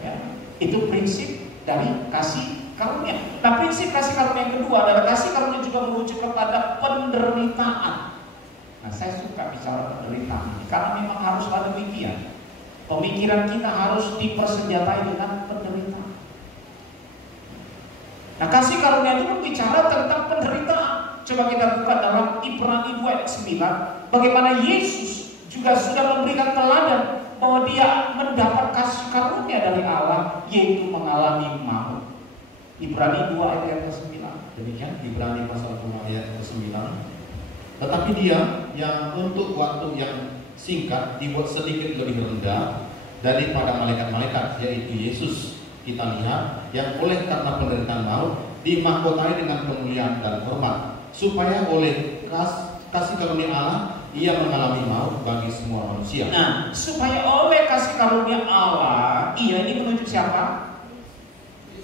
Ya. Itu prinsip dari kasih karunia. Nah, prinsip kasih karunia yang kedua adalah kasih karunia juga merujuk kepada penderitaan. Nah, saya suka bicara penderitaan karena memang harus ada demikian. Pemikiran kita harus dipersenjatai dengan penderitaan. Nah, kasih karunia itu berbicara tentang penderitaan. Coba kita buka dalam Ibrani 2 ayat 9. Bagaimana Yesus juga sudah memberikan teladan bahwa dia mendapat kasih karunia dari Allah, yaitu mengalami maut. Ibrani 2 ayat 9. Demikian Ibrani pasal 2 ayat 9. Tetapi dia yang untuk waktu yang singkat dibuat sedikit lebih rendah daripada malaikat-malaikat, yaitu Yesus, kita lihat, yang oleh karena penderitaan maut dimahkotai dengan kemuliaan dan hormat, supaya oleh kasih karunia Allah ia mengalami maut bagi semua manusia. Nah, supaya oleh kasih karunia Allah, ia ini menuju siapa?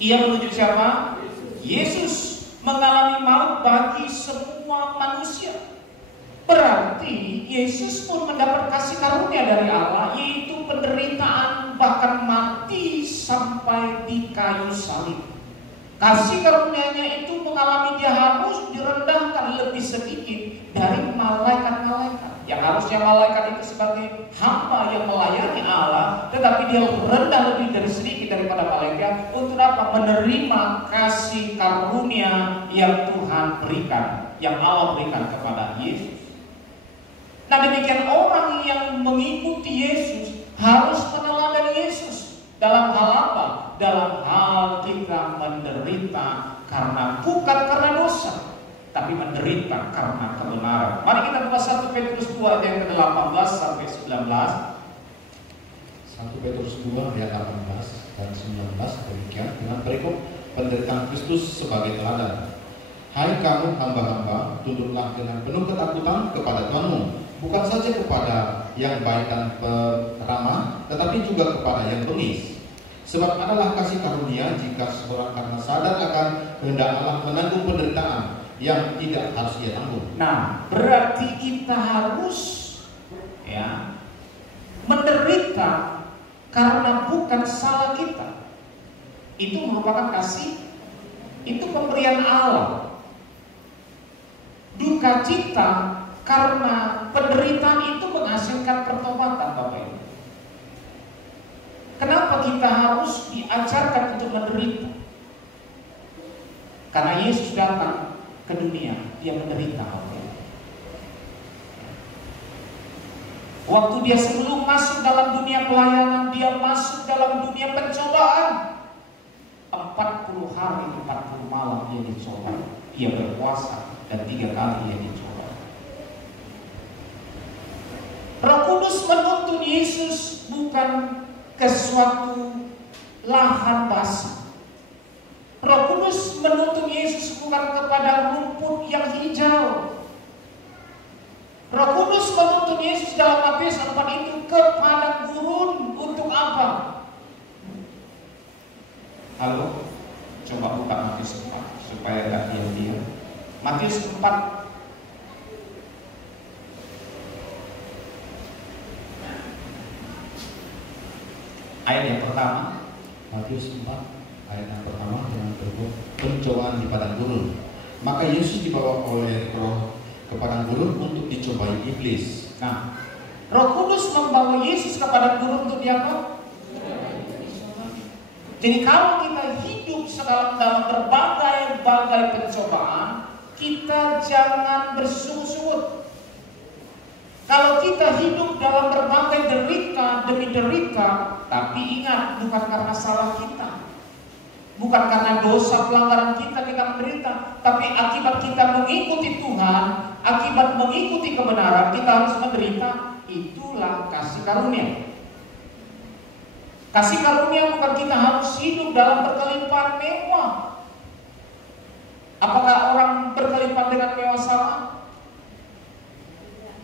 Ia menuju siapa? Yesus mengalami maut bagi semua manusia. Berarti Yesus pun mendapat kasih karunia dari Allah, yaitu penderitaan, bahkan mati sampai di kayu salib. Kasih karunia-Nya itu mengalami dia harus direndahkan lebih sedikit dari malaikat-malaikat. Yang harusnya malaikat itu sebagai hamba yang melayani Allah, tetapi dia rendah lebih dari sedikit daripada malaikat. Untuk apa? Menerima kasih karunia yang Tuhan berikan, yang Allah berikan kepada Yesus. Nah, demikian orang yang mengikuti Yesus harus meneladani Yesus. Dalam hal apa? Dalam hal kita menderita bukan karena dosa, tapi menderita karena kebenaran. Mari kita buka 1 Petrus 2 ayat ke-18 sampai 19. 1 Petrus 2 ayat 18 dan 19 demikian dengan berikut penderitaan Kristus sebagai teladan. Hai kamu hamba-hamba, tunduklah dengan penuh ketakutan kepada Tuhanmu, bukan saja kepada yang baik dan ramah, tetapi juga kepada yang bengis. Sebab adalah kasih karunia jika seorang karena sadar akan kehendak Allah menanggung penderitaan yang tidak harus ia tanggung. Nah, berarti kita harus menderita karena bukan salah kita. Itu merupakan kasih, itu pemberian Allah. Duka cita karena penderitaan itu menghasilkan pertobatan, Bapak Ibu. Kenapa kita harus diajarkan untuk menderita? Karena Yesus datang ke dunia, dia menderita. Waktu dia sebelum masuk dalam dunia pelayanan, dia masuk dalam dunia pencobaan. 40 hari, 40 malam dia dicoba. Dia berpuasa dan 3 kali dia dicoba. Roh Kudus menuntun Yesus bukan ke suatu lahan basah. Roh Kudus menuntun Yesus bukan kepada rumput yang hijau. Roh Kudus menuntun Yesus dalam Matius 4 itu ke padang gurun. Untuk apa? Halo? Coba buka Matius 4 supaya gak diam-diam. Matius 4 ayat yang pertama. Matius 4 ayat yang pertama dengan berikut pencobaan di padang gurun. Maka Yesus dibawa oleh Roh ke padang gurun untuk dicobai iblis. Nah, Roh Kudus membawa Yesus ke padang gurun untuk diapa? Jadi kalau kita hidup hidup dalam berbagai pencobaan, kita jangan bersungut-sungut. Kalau kita hidup dalam berbagai derita demi derita, tapi ingat, bukan karena salah kita, bukan karena dosa pelanggaran kita menderita, tapi akibat kita mengikuti Tuhan, akibat mengikuti kebenaran, kita harus menderita. Itulah kasih karunia. Kasih karunia bukan kita harus hidup dalam berkelimpahan mewah. Apakah orang berkelimpahan dengan mewah salah?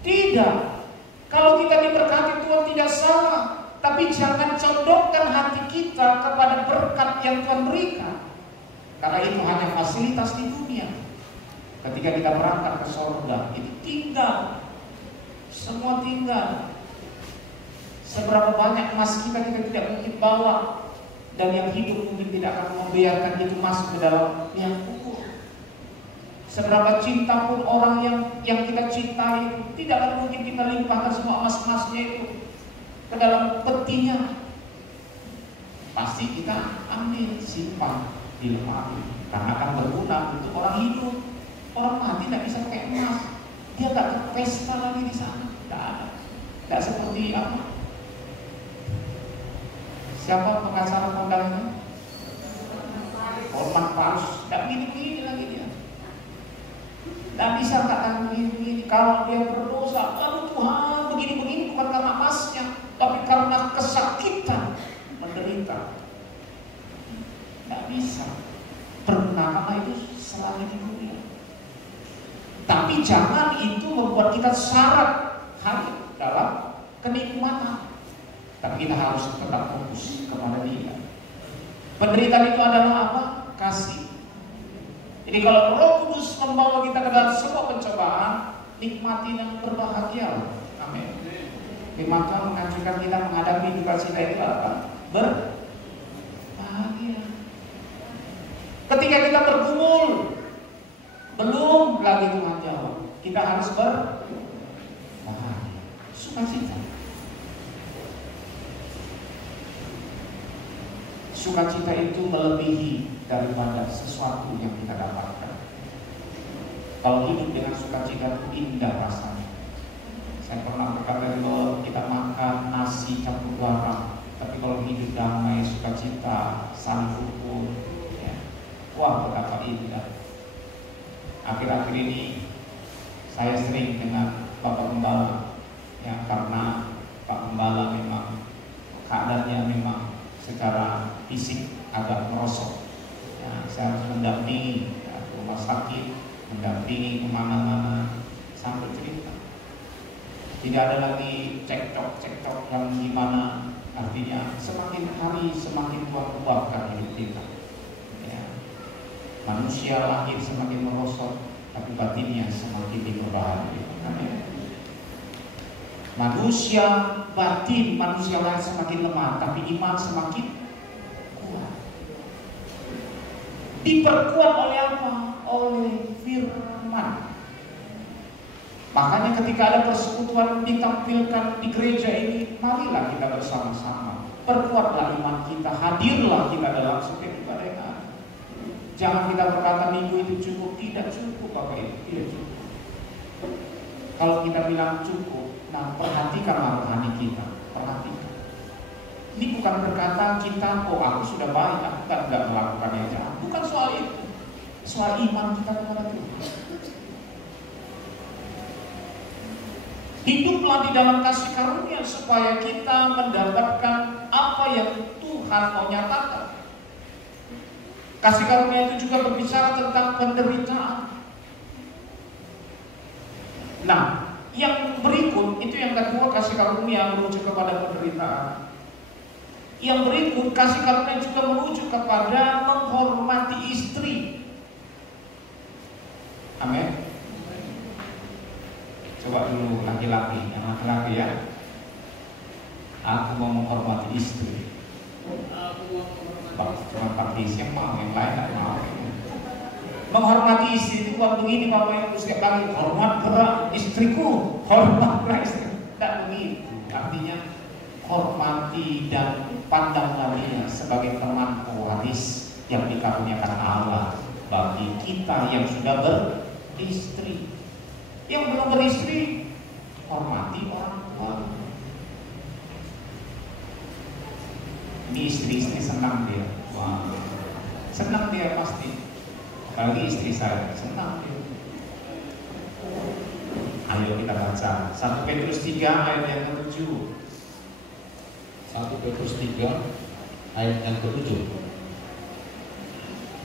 Tidak. Kalau kita diberkati Tuhan tidak salah. Tapi jangan condongkan hati kita kepada berkat yang Tuhan berikan. Karena itu hanya fasilitas di dunia. Ketika kita berangkat ke surga, itu tinggal. Semua tinggal. Seberapa banyak emas kita tidak mungkin bawa, dan yang hidup mungkin tidak akan membiarkan itu masuk ke dalam yang kubur. Seberapa cinta pun orang yang kita cintai, tidak akan mungkin kita limpahkan semua emas-emasnya itu ke dalam petinya. Pasti kita ambil, simpan di lemari, karena akan berguna untuk orang hidup. Orang mati tidak bisa pakai emas, dia tidak ke pesta lagi di sana, tidak ada. Tidak seperti apa? Siapa pengacara kondangannya? Hormat Paulus. Tidak begini-begini lagi dia. Tidak bisa katakan begini-begini. Kalau dia berdosa, aduh Tuhan begini-begini, bukan karena emasnya, tapi karena kesakitan menderita. Tidak bisa. Tergunakanlah itu selagi di dunia. Tapi jangan itu membuat kita syarat hanya dalam kenikmatan. Tapi kita harus tetap fokus kepada Dia. Penderitaan itu adalah apa? Kasih. Jadi kalau Roh Kudus membawa kita ke dalam semua pencobaan, nikmati dan berbahagia. Amin. Firman Tuhan mengajarkan kita menghadapi duka cita itu apa? Berbahagia. Ketika kita bergumul, belum lagi Tuhan jawab, kita harus berbahagia, sukacita. Sukacita itu melebihi daripada sesuatu yang kita dapatkan. Kalau hidup dengan sukacita itu indah rasanya. Saya pernah berkata bahwa kita makan nasi campur garam, tapi kalau hidup damai, sukacita, saling rukun, ya, wah betapa indah. Akhir-akhir ini saya sering dengan Bapak Gembala, ya, karena Pak Gembala memang keadaannya memang secara fisik agak merosot. Ya, saya harus mendampingi ya, rumah sakit, mendampingi kemana-mana sampai cerita. Tidak ada lagi cekcok yang gimana. Artinya semakin hari semakin Tuhan ubahkan hidup kita. Ya. Manusia lahir semakin merosot, tapi batinnya semakin diperbaharui. Manusia batin, manusia lahir semakin lemah, tapi iman semakin kuat. Diperkuat oleh apa? Oleh firman. Makanya ketika ada persekutuan ditampilkan di gereja ini, marilah kita bersama-sama. Perkuatlah iman kita, hadirlah kita dalam setiap ibadah yang ada. Jangan kita berkata minggu itu cukup, tidak cukup Bapak Ibu, tidak cukup. Kalau kita bilang cukup, nah perhatikanlah rohani kita, perhatikan. Ini bukan berkata kita, oh aku sudah baik, aku tidak melakukan yang jahat. Bukan soal itu, soal iman kita kepada Tuhan. Hiduplah di dalam kasih karunia supaya kita mendapatkan apa yang Tuhan mau nyatakan. Kasih karunia itu juga berbicara tentang penderitaan. Nah, yang berikut itu yang kedua, kasih karunia menuju kepada penderitaan. Yang berikut, kasih karunia juga menuju kepada menghormati istri. Amin. Coba dulu laki-laki, yang laki-laki ya. Aku mau menghormati istri. Cuma pakai siapa, yang lain tidak mau. Menghormati istri itu bukan begini Bapak Ibu setiap pagi, hormat gerak istriku, hormatlah istri. Tidak begitu. Artinya hormati dan pandanglah dia sebagai teman pewaris, yang dikaruniakan Allah bagi kita yang sudah beristri. Yang belum beristri, hormati orang tua. Ini istri-istri senang dia. Wah, senang dia pasti. Apalagi istri saya, senang dia. Ayo kita baca 1 Petrus 3 ayat yang ke-7. 1 Petrus 3 ayat yang ke-7.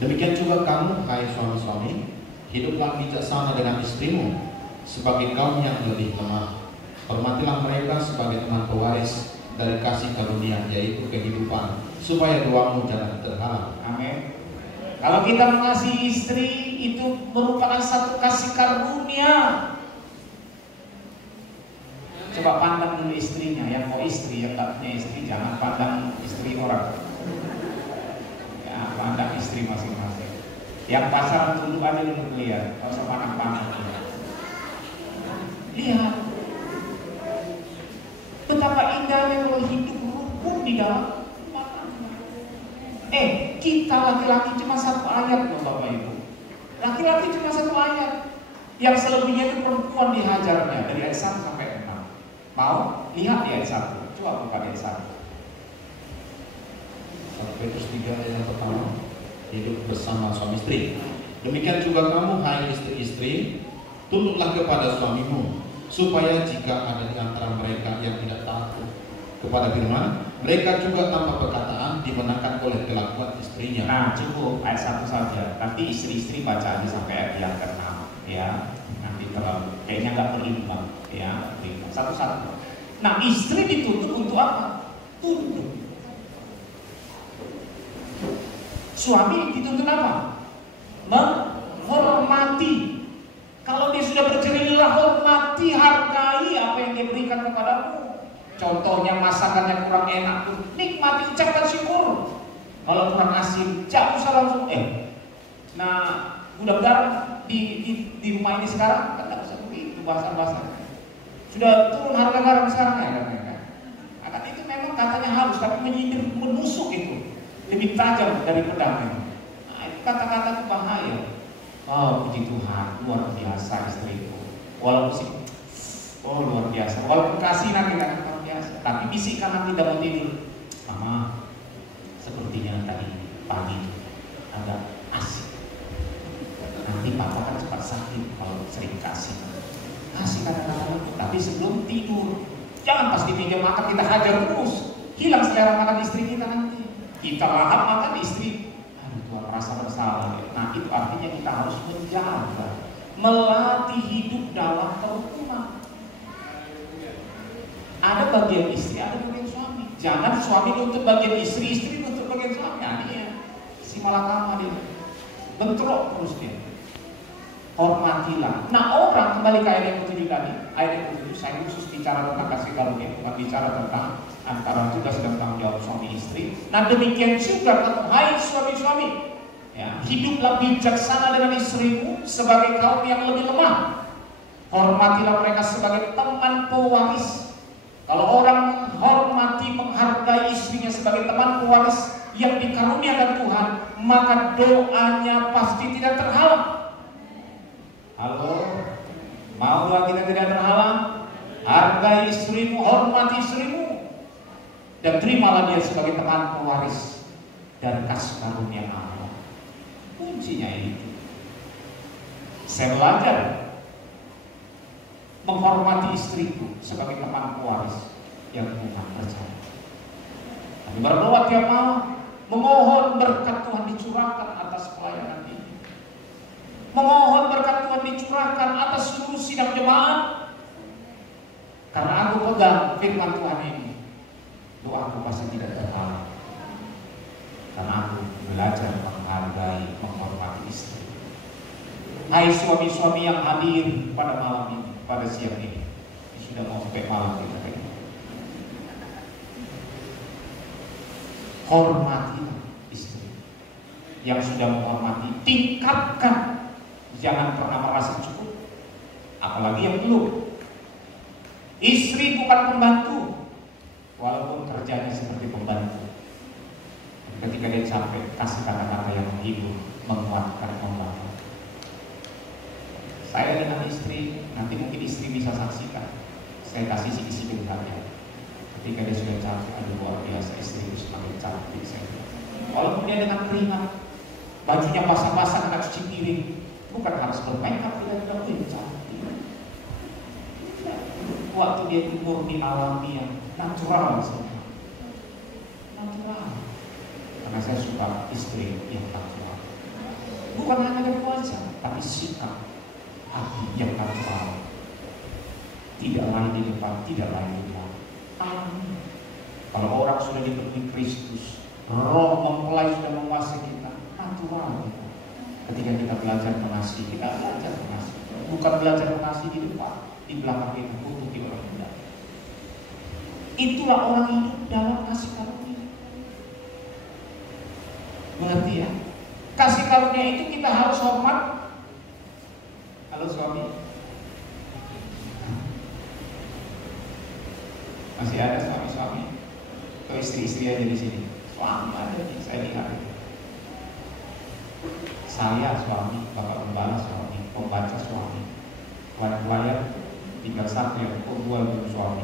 Demikian juga kamu, hai suami-suami, hiduplah bijaksana dengan istrimu sebagai kaum yang lebih lemah. Hormatilah mereka sebagai teman pewaris dari kasih karunia, yaitu kehidupan, supaya doamu jangan terhalang. Amin. Kalau kita mengasihi istri, itu merupakan satu kasih karunia. Coba pandang dulu istrinya, yang mau istri, yang tak punya istri, jangan pandang istri orang. Ya, pandang istri masing-masing. Yang pasaran dulu aja dulu lihat, kalau usah pandang-pandang. Lihat betapa indahnya kalau hidup rukun di dalam rumah tangga. Kita laki-laki cuma satu ayat loh Bapak Ibu. Laki-laki cuma satu ayat. Yang selebihnya itu perempuan dihajarnya dari ayat 1 sampai 6. Mau lihat di ayat 1. Coba buka ayat 1. 1 Petrus 3 ayat yang pertama, hidup bersama suami istri. Demikian juga kamu, hai istri-istri, tunduklah kepada suamimu, supaya jika ada di antara mereka yang tidak takut kepada firman, mereka juga tanpa perkataan dimenangkan oleh kelakuan istrinya. Nah, cukup ayat 1 saja. Nanti istri-istri baca aja sampai ayat yang ke-6 ya. Nanti terlalu kayaknya nggak berimbang ya. Satu-satu. Nah, istri dituntut untuk apa? Tunduk. Suami dituntut apa? Menghormati. Kalau dia sudah bercerai, hormati, hargai apa yang dia berikan kepadamu. Contohnya masakannya kurang enak tuh, nikmati, ucapkan syukur. Kalau kurang asin, jangan usah langsung nah, udah garam di rumah ini sekarang kan nggak usah begitu bahasa-bahasa. Sudah turun harga garam sekarang ya kan? Akan itu memang katanya halus, tapi menyindir, menusuk itu lebih tajam dari pedang. Nah, itu kata-kata itu bahaya. Oh, puji Tuhan, luar biasa istriku. Walaupun sih, luar biasa. Walaupun kasih nanti kan luar biasa, tapi bisikan nanti dalam tidur, Mama, sepertinya tadi pagi agak asik. Nanti Papa kan cepat sakit kalau sering kasih. Kasih kata-kata itu, tapi sebelum tidur, jangan pas di meja makan kita hajar terus, hilang selera makan istri kita nanti. Kita lahap makan istri. Tuhan merasa bersalah. Nah, itu artinya kita harus menjaga, melatih hidup dalam kerukunan. Ada bagian istri, ada bagian suami. Jangan suami nuntut bagian istri, istri nuntut bagian suami. Nah, dia si malakama dia bentrok terus dia. Hormatilah. Nah, orang kembali ke ayat yang ke-7 tadi. Ayat yang ke-7 saya khusus bicara tentang kasih karunia, bukan bicara tentang antara juga sedang tanggung jawab suami istri. Nah, demikian juga kamu, hai suami-suami, ya, hiduplah bijaksana dengan istrimu sebagai kaum yang lebih lemah. Hormatilah mereka sebagai teman pewaris. Kalau orang menghormati, menghargai istrinya sebagai teman pewaris yang dikaruniakan Tuhan, maka doanya pasti tidak terhalang. Halo, maulah kita tidak terhalang? Hargai istrimu, hormati istrimu, dan terimalah dia sebagai teman pewaris dan kasih karunia Allah. Kuncinya itu. Saya belajar menghormati istriku sebagai teman pewaris yang Tuhan percaya. Kami berdoa tiap malam, memohon berkat Tuhan dicurahkan atas pelayanan ini. Memohon berkat Tuhan dicurahkan atas seluruh sidang jemaat. Karena aku pegang firman Tuhan ini, doaku pasti tidak terhalang. Karena aku belajar menghargai, menghormati istri. Hai suami-suami yang hadir pada malam ini, pada siang ini, sudah mau sampai malam kita ini. Hormatilah istri. Yang sudah menghormati, tingkatkan. Jangan pernah merasa cukup, apalagi yang belum. Istri bukan pembantu, walaupun kerjanya seperti pembantu. Ketika dia capek, kasih kata-kata yang Saya kasih sikit-sikit saja. Ketika dia sudah cantik, aduh luar biasa, istriku semakin cantik. Saya walaupun dia dengan keringat, bajunya basah-basah, nggak cuci piring, bukan harus bermakeup, tidak cantik. Waktu dia timur di alami yang natural saja. Natural. Karena saya suka istri yang natural. Bukan hanya dari wajah, tapi sikap hati yang natural. Tidak lain di depan, tidak lain di belakang. Amin. Kalau orang sudah dipenuhi Kristus, Roh mempelai sudah menguasai kita, natural kita. Ketika kita belajar mengasihi, kita belajar mengasihi. Bukan belajar mengasihi di depan, di belakang kita tutupi orang muda. Itulah orang hidup dalam kasih karunia. Mengerti ya? Kasih karunia itu kita harus hormat. Halo suami. Masih ada suami-suami atau istri-istri aja di sini. Suami ada nih, saya lihat. Saya suami, bapak pembala suami, pembaca suami, pelayan tinggal satu yang kedua itu suami.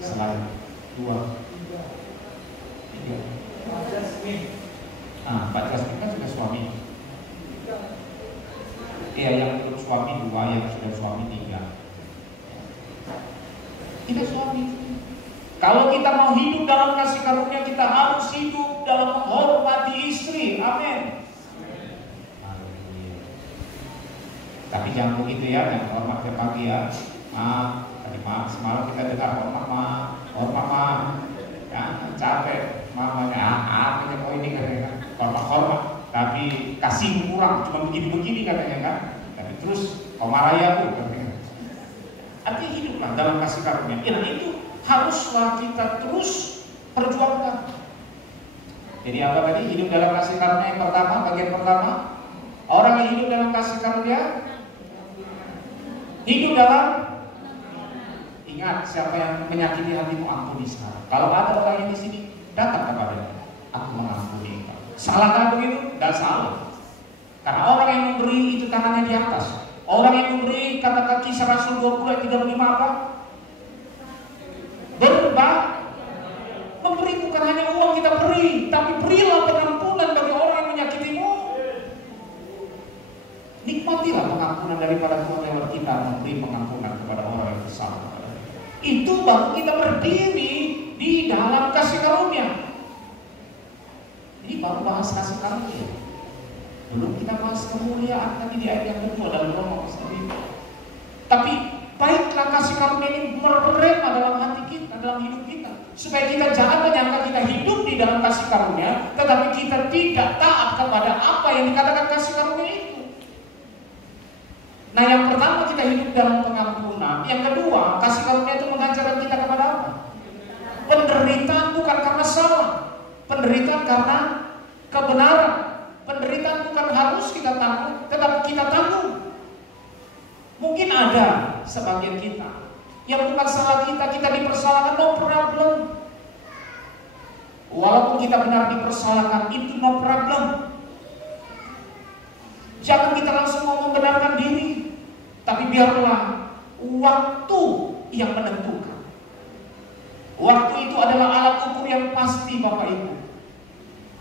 Selain 2, 3. Pak Jasmin kan sudah suami. Iya, yang belum suami 2, yang sudah suami 3. Kita suami. Kalau kita mau hidup dalam kasih karunia, kita harus hidup dalam menghormati istri. Amin. Tapi jangan begitu ya, jangan hormat tiap pagi ya. Tadi semalam kita dengar hormat ya, capek mamanya, kok ini katanya hormat, tapi kasih kurang, cuma begini-begini katanya kan. Tapi terus kau marah ya bu katanya. Artinya hiduplah dalam kasih karunia. Ya, itu haruslah kita terus perjuangkan. Jadi apa tadi? Hidup dalam kasih karunia yang pertama, bagian pertama. Orang yang hidup dalam kasih karunia hidup dalam, ingat, siapa yang menyakiti hatimu ampuni sekarang. Kalau ada orang yang di sini datang kepadanya, aku mengampuni engkau. Salahkah begitu? Tidak salah. Karena orang yang memberi itu tangannya di atas. Orang yang memberi, kata Kisah Rasul 20 ayat 35 apa? Memberi bukan hanya uang kita beri, tapi berilah pengampunan bagi orang yang menyakitimu. Nikmatilah pengampunan daripada Tuhan lewat kita memberi pengampunan kepada orang yang bersalah. Itu baru kita berdiri di dalam kasih karunia. Ini baru bahas kasih karunia. Belum kita bahas kemuliaan tadi di ayat yang kedua dalam Roma pasal 5. Tapi baiklah kasih karunia ini menerima dalam hati kita, dalam hidup kita, supaya kita jangan menyangka kita hidup di dalam kasih karunia, tetapi kita tidak taat kepada apa yang dikatakan kasih karunia itu. Nah, yang pertama kita hidup dalam pengampunan. Yang kedua, kasih karunia itu mengajarkan kita kepada apa? Penderitaan bukan karena salah, penderitaan karena kebenaran. Penderitaan bukan harus kita tanggung, tetapi kita tanggung. Mungkin ada sebagian kita yang bukan salah kita dipersalahkan, no problem. Walaupun kita benar dipersalahkan, itu no problem. Jangan kita langsung mau membenarkan diri, tapi biarlah waktu yang menentukan. Waktu itu adalah alat ukur yang pasti, Bapak Ibu.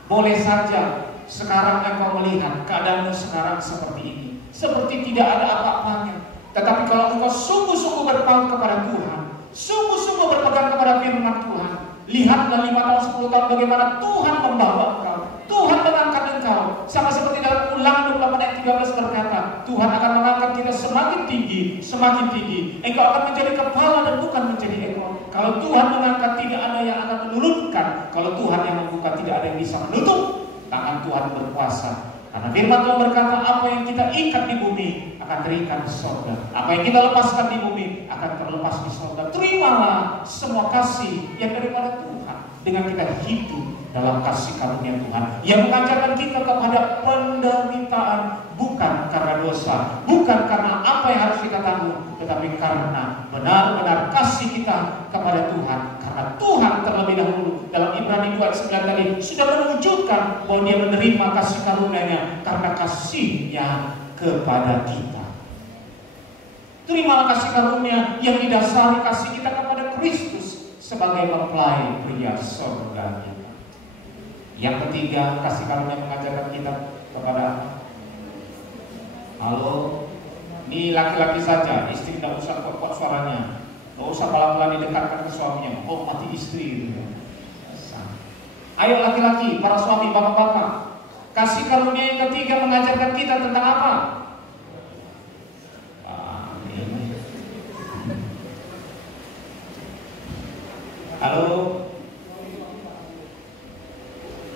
Boleh saja sekarang engkau melihat keadaanmu sekarang seperti ini, seperti tidak ada apa-apanya. Tetapi kalau engkau sungguh-sungguh berpaut kepada Tuhan, sungguh-sungguh berpegang kepada firman Tuhan, lihatlah 5 tahun, 10 tahun bagaimana Tuhan membawa engkau, Tuhan mengangkat engkau. Sama seperti dalam Ulangan 28 ayat 13 berkata, Tuhan akan mengangkat kita semakin tinggi, semakin tinggi. Engkau akan menjadi kepala dan bukan menjadi ekor. Kalau Tuhan mengangkat, tidak ada yang akan menurunkan. Kalau Tuhan yang membuka, tidak ada yang bisa menutup. Tangan Tuhan berkuasa. Karena firman Tuhan berkata, apa yang kita ikat di bumi akan terikat di sorga. Apa yang kita lepaskan di bumi akan terlepas di sorga. Terimalah semua kasih yang daripada Tuhan dengan kita hidup dalam kasih karunia Tuhan yang mengajarkan kita kepada penderitaan, bukan karena dosa, bukan karena apa yang harus kita tanggung, tetapi karena benar-benar kasih kita kepada Tuhan. Karena Tuhan terlebih dahulu dalam Ibrani 2:9 tadi sudah menunjukkan bahwa Dia menerima kasih karunia-Nya karena kasih-Nya kepada kita. Terimalah kasih karunia yang didasari kasih kita kepada Kristus sebagai mempelai pria surga kita. Yang ketiga, kasih karunia mengajarkan kita kepada, halo, ini laki-laki saja, istri tidak usah kuat-kuat suaranya, tidak usah pelan-pelan didekatkan ke suaminya, oh mati istri gitu. Ayo laki-laki, para suami, bapak-bapak, kasih karunia yang ketiga mengajarkan kita tentang apa? Halo,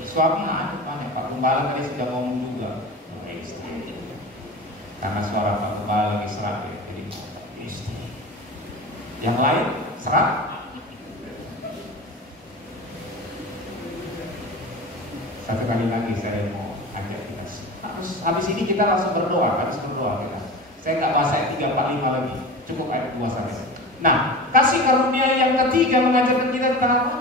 suami banyak, Pak Gembala tadi sudah ngomong juga, istri. Karena suara Pak Gembala lagi serak, jadi istri. Yang lain serak? Satu kali lagi saya mau ajak kita. Habis ini kita langsung berdoa, harus berdoa kita. Saya nggak bahas ayat 3, 4, 5 lagi, cukup ayat 2 saja. Nah, kasih karunia yang ketiga mengajarkan kita tentang apa?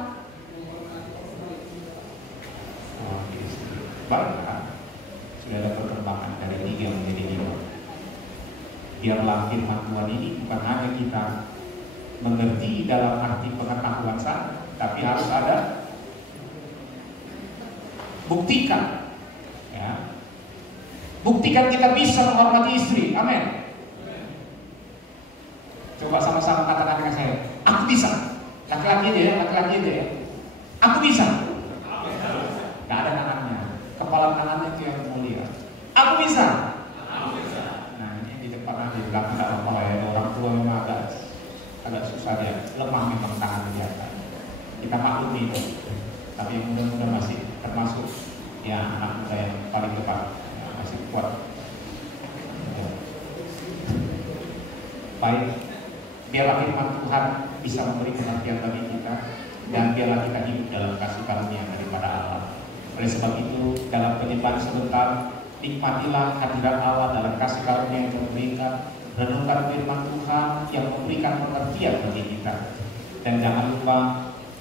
Baiklah, sudah ada perkembangan dari 3 menjadi 5. Biarlah firman Tuhan ini bukan hanya kita mengerti dalam arti pengetahuan saja, tapi harus ada buktikan, ya. Buktikan kita bisa menghormati istri, amin. Coba sama-sama katakan dengan saya, aku bisa. Laki-laki aja ya, laki-laki aja ya. Aku bisa. Gak ada tangannya, kepala tangannya itu yang mulia. Aku bisa. Nah ini di depan aja, di belakang gak apa-apa ya. Orang tua memang agak susah dia, lemah memang tangan dia. Kita maklumi itu. Tapi yang muda-muda masih termasuk ya anak muda yang paling depan, ya, masih kuat. Baik, biarlah firman Tuhan bisa memberi pengertian bagi kita, dan biarlah kita hidup dalam kasih karunia daripada Allah. Oleh sebab itu, dalam penyembahan sebentar, nikmatilah hadirat Allah dalam kasih karunia yang memberikan, renungkan firman Tuhan yang memberikan pengertian bagi kita, dan jangan lupa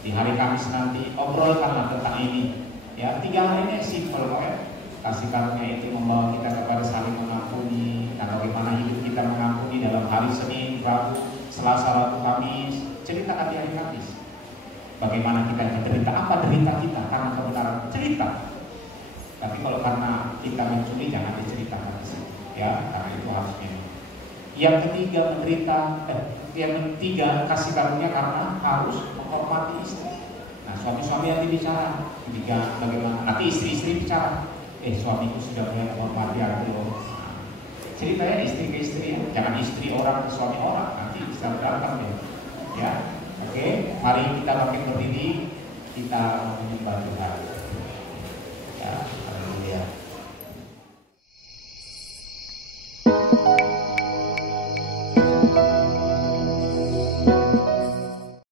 di hari Kamis nanti obrolkanlah tentang ini. Ya, 3 hari ini simpel kok ya. Kasih karunia itu membawa kita kepada saling mengampuni, dan bagaimana hidup kita mengampuni dalam hari Senin, Rabu, Selasa, Rabu, Kamis. Ceritakan di hari Kamis. Bagaimana kita menderita, apa derita kita karena kebenaran, cerita. Tapi kalau karena kita mencuri jangan diceritakan di sini. Ya, karena itu harusnya. Yang ketiga yang ketiga kasih karunia karena harus menghormati istri. Nah, suami-suami yang bicara, ketiga bagaimana? Nanti istri-istri bicara, suamiku sudah mulai menghormati aku. Nah, ceritanya istri ke istri ya, jangan istri orang ke suami orang, nanti bisa berantem ya. Ya, oke, mari kita makin berdiri, kita menyembah Tuhan. Ya.